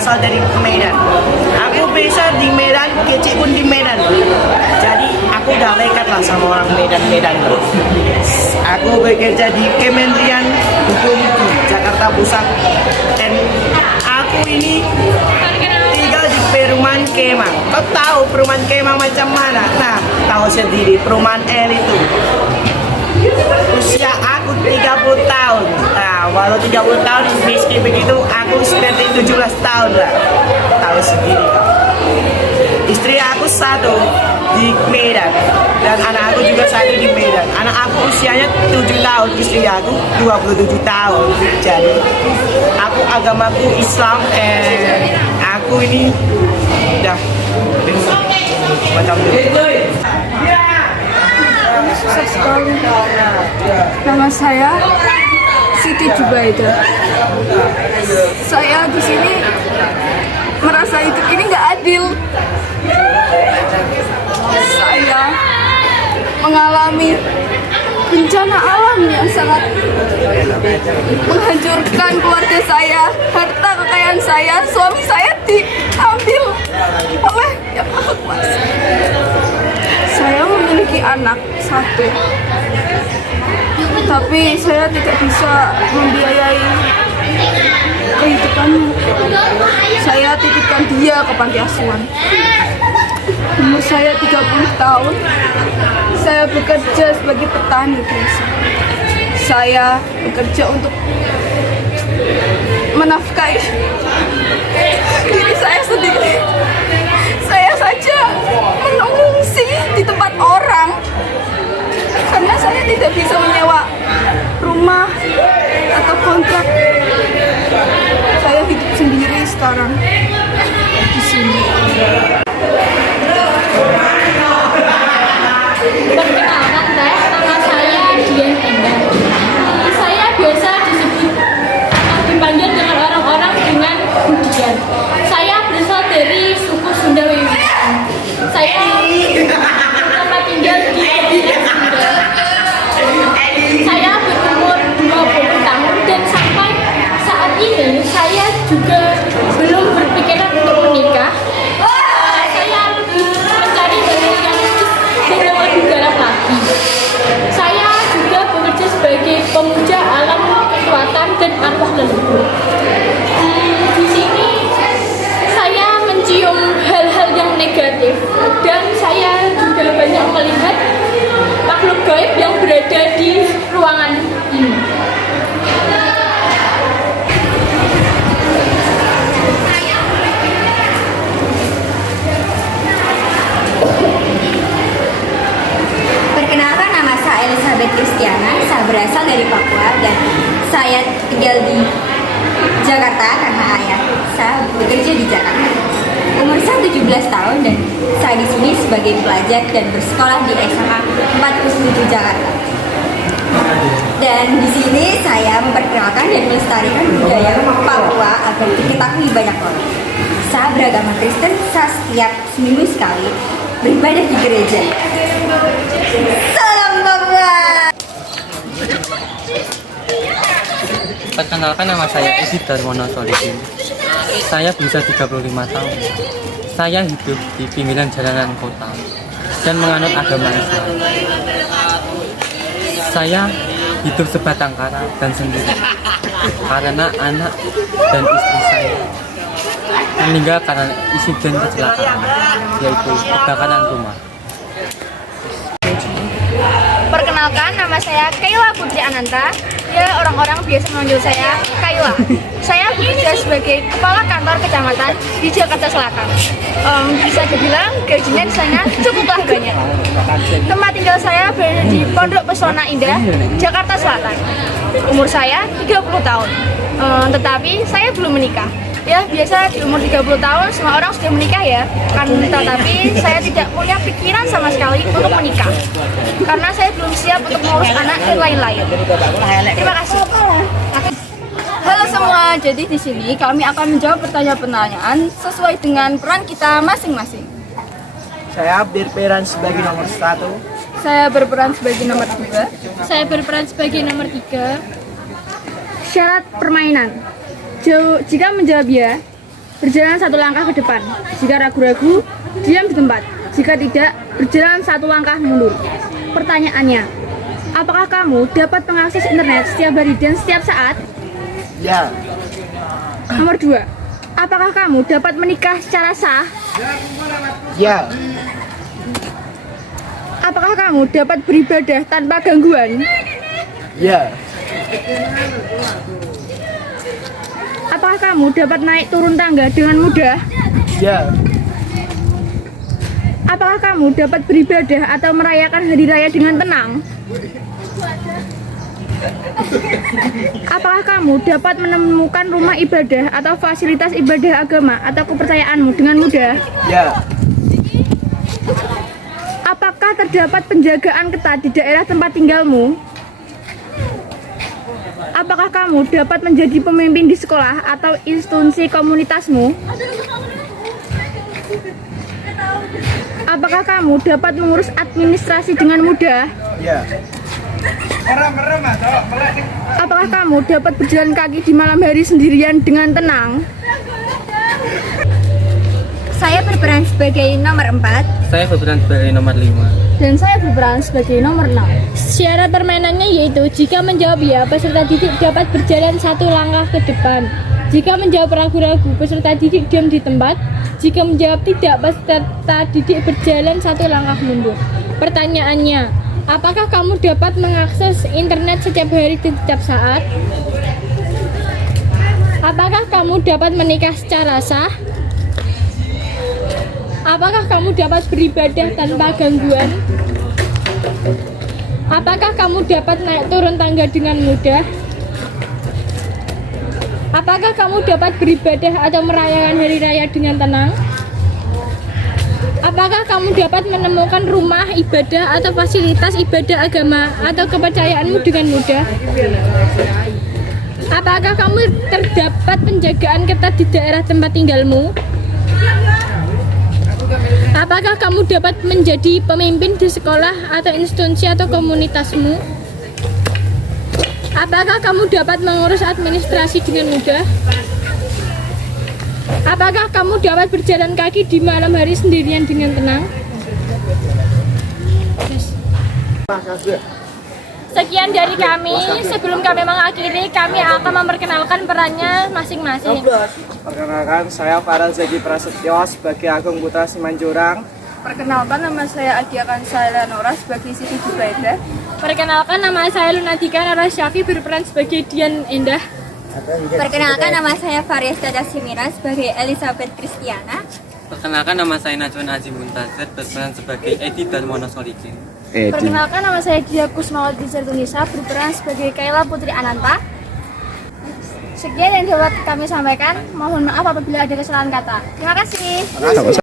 berasal dari Medan. Aku besar di Medan, kecil pun di Medan. Jadi aku udah lekat lah sama orang Medan. Aku bekerja di Kementerian Hukum Jakarta Pusat dan aku ini tinggal di perumahan Kemang. Kau tahu perumahan Kemang macam mana? Nah, tahu sendiri perumahan L itu. Usia aku 30 tahun. Nah, walau 30 tahun miskin begitu, aku seperti 17 tahun lah. Tahu sendiri. Istri aku satu di Medan dan anak aku juga satu di Medan. Anak aku usianya 7 tahun, istri aku 27 tahun. Jadi aku agamaku Islam, aku ini udah macam itu. Susah sekali. Nama saya Siti Jubaida. Saya di sini merasa hidup ini nggak adil. Saya mengalami bencana alam yang sangat menghancurkan keluarga saya, harta kekayaan saya, suami saya diambil oleh yang maha kuasa. Saya memiliki anak satu, tapi saya tidak bisa membiayai kehidupannya. Saya titipkan dia ke panti asuhan. Umur saya 30 tahun. Saya bekerja sebagai petani biasa. Saya bekerja untuk menafkahi diri saya sendiri. Saya saja mengungsi di tempat orang karena saya tidak bisa menyewa rumah atau kontrak. Saya hidup sendiri sekarang di sini. Perkenalkan teh, nama saya Dian Endah. Saya biasa disebut atau dipanggil dengan orang-orang dengan Budian. Saya berasal dari suku Sunda Wiwitan. Saya tempat tinggal di Sunda. Saya berumur 20 tahun dan sampai saat ini saya juga belum berpikiran untuk menikah. Saya lebih mencari hal yang lebih dalam lagi. Saya juga bekerja sebagai pemuja alam kekuatan dan arwah leluhur. Di sini saya mencium hal-hal yang negatif dan saya juga banyak melihat makhluk gaib yang berada di ruangan ini. Perkenalkan, nama saya Elizabeth Kristiana. Saya berasal dari Papua dan saya tinggal di Jakarta karena ayah saya bekerja di Jakarta. Umur saya 17 tahun dan saya di sini sebagai pelajar dan bersekolah di SMA 47 Jakarta. Dan di sini saya memperkenalkan dan melestarikan budaya Papua agar diketahui banyak orang. Saya beragama Kristen, saya setiap seminggu sekali beribadah di gereja. Salam Papua! Perkenalkan, nama saya Isi Darmono Solihin. Saya berusia 35 tahun. Saya hidup di pinggiran jalanan kota dan menganut agama Islam. Saya hidup sebatang kara dan sendiri karena anak dan istri saya meninggal karena insiden kecelakaan, yaitu kebakaran rumah. Perkenalkan, nama saya Kayla Putri Ananta. Ya, orang-orang biasa memanggil saya Kayla. Saya bekerja sebagai kepala kantor kecamatan di Jakarta Selatan. Bisa dibilang gajinya di sana cukuplah banyak. Tempat tinggal saya berada di Pondok Pesona Indah, Jakarta Selatan. Umur saya 30 tahun, tetapi saya belum menikah. Ya, biasa di umur 30 tahun semua orang sudah menikah ya. Tetapi saya tidak punya pikiran sama sekali untuk menikah. Karena saya belum siap untuk mengurus anak dan lain-lain. Terima kasih. Halo semua, jadi di sini kami akan menjawab pertanyaan-pertanyaan sesuai dengan peran kita masing-masing. Saya berperan sebagai nomor 1. Saya berperan sebagai nomor 2. Saya berperan sebagai nomor 3. Syarat permainan. Jika menjawab ya, berjalan satu langkah ke depan. Jika ragu-ragu, diam di tempat. Jika tidak, berjalan satu langkah mundur. Pertanyaannya, apakah kamu dapat mengakses internet setiap hari dan setiap saat? Ya. Nomor 2, apakah kamu dapat menikah secara sah? Ya. Apakah kamu dapat beribadah tanpa gangguan? Ya. Apakah kamu dapat naik turun tangga dengan mudah? Ya. Apakah kamu dapat beribadah atau merayakan hari raya dengan tenang? Apakah kamu dapat menemukan rumah ibadah atau fasilitas ibadah agama atau kepercayaanmu dengan mudah? Ya. Apakah terdapat penjagaan ketat di daerah tempat tinggalmu? Apakah kamu dapat menjadi pemimpin di sekolah atau institusi komunitasmu? Apakah kamu dapat mengurus administrasi dengan mudah? Ya. Apakah kamu dapat berjalan kaki di malam hari sendirian dengan tenang? Saya berperan sebagai nomor 4. Saya berperan sebagai nomor 5. Dan saya berperan sebagai nomor 6. Syarat permainannya yaitu jika menjawab ya, peserta didik dapat berjalan satu langkah ke depan. Jika menjawab ragu-ragu, peserta didik diam di tempat. Jika menjawab tidak, peserta didik berjalan satu langkah mundur. Pertanyaannya, apakah kamu dapat mengakses internet setiap hari dan setiap saat? Apakah kamu dapat menikah secara sah? Apakah kamu dapat beribadah tanpa gangguan? Apakah kamu dapat naik turun tangga dengan mudah? Apakah kamu dapat beribadah atau merayakan hari raya dengan tenang? Apakah kamu dapat menemukan rumah ibadah atau fasilitas ibadah agama atau kepercayaanmu dengan mudah? Apakah kamu terdapat penjagaan ketat di daerah tempat tinggalmu? Apakah kamu dapat menjadi pemimpin di sekolah atau institusi atau komunitasmu? Apakah kamu dapat mengurus administrasi dengan mudah? Apakah kamu dapat berjalan kaki di malam hari sendirian dengan tenang? Sekian dari kami. Sebelum kami mengakhiri, kami akan memperkenalkan perannya masing-masing. Perkenalkan, saya Farel Zaki Prasetyo sebagai Agung Putra Simanjurang. Perkenalkan, nama saya Adia Kansala Nora sebagai Siti Jubaidah. Perkenalkan, nama saya Lunadika Nara Syafi berperan sebagai Dian Endah. Perkenalkan, nama saya Faria Stada Simira sebagai Elizabeth Kristiana. Perkenalkan, nama saya Najwan Azim Muntazir berperan sebagai Edi Darmono Solikin. Perkenalkan, nama saya Dia Kusmawati Zertunisa berperan sebagai Kaila Putri Ananta. Sekian yang dapat kami sampaikan. Mohon maaf apabila ada kesalahan kata. Terima kasih.